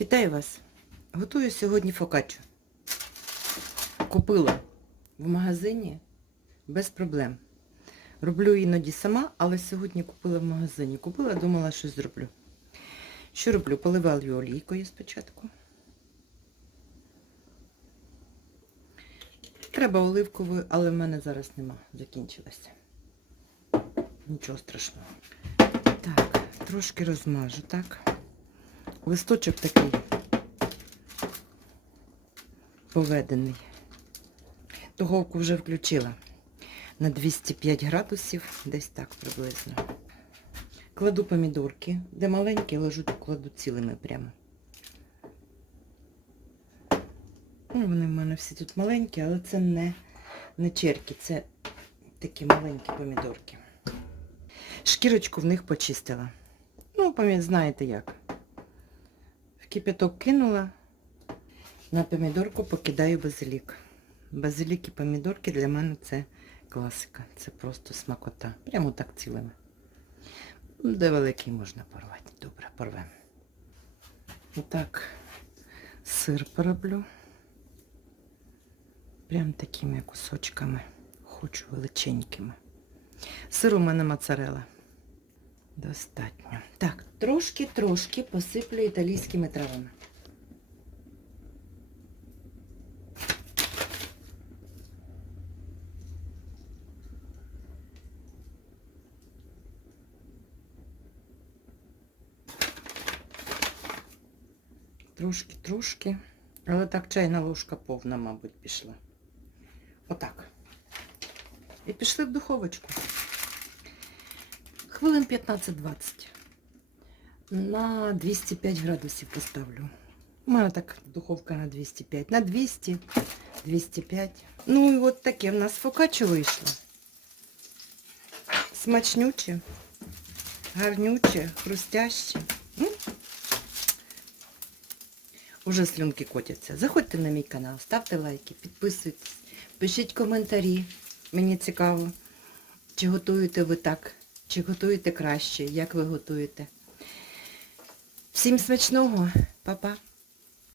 Вітаю вас! Готую сьогодні фокаччу. Купила в магазині без проблем. Роблю іноді сама, але сьогодні купила в магазині. Купила, думала, що зроблю. Що роблю? Поливаю олійкою спочатку. Треба оливковою, але в мене зараз нема. Закінчилася. Нічого страшного. Так, трошки розмажу, так. Листочок такий поведений. Духовку вже включила на 205 градусів, десь так приблизно. Кладу помідорки, де маленькі, ложу, кладу цілими прямо. Ну, вони в мене всі тут маленькі, але це не, не черки, це такі маленькі помідорки. Шкірочку в них почистила. Ну, знаєте як. Кипяток кинула, на помідорку покидаю базилік. Базилік і помідорки для мене це класика. Це просто смакота. Прямо так цілими. Де великий можна порвати. Добре, порвемо. Отак сир пороблю. Прям такими кусочками. Хочу величенькими. Сир у мене моцарелла. Достатньо. Так, трошки-трошки посиплю італійськими травами. Трошки-трошки. Але так чайна ложка повна, мабуть, пішла. Отак. І пішли в духовочку. Хвилин 15-20. На 205 градусів поставлю. У мене так духовка на 205. На 200, 205. Ну і от таке в нас фокаччо вийшло. Смачнюче, гарнюче, хрустяще. М? Уже слюнки котяться. Заходьте на мій канал, ставте лайки, підписуйтесь, пишіть коментарі. Мені цікаво, чи готуєте ви так, чи готуєте краще, як ви готуєте. Всім смачного, Па-па.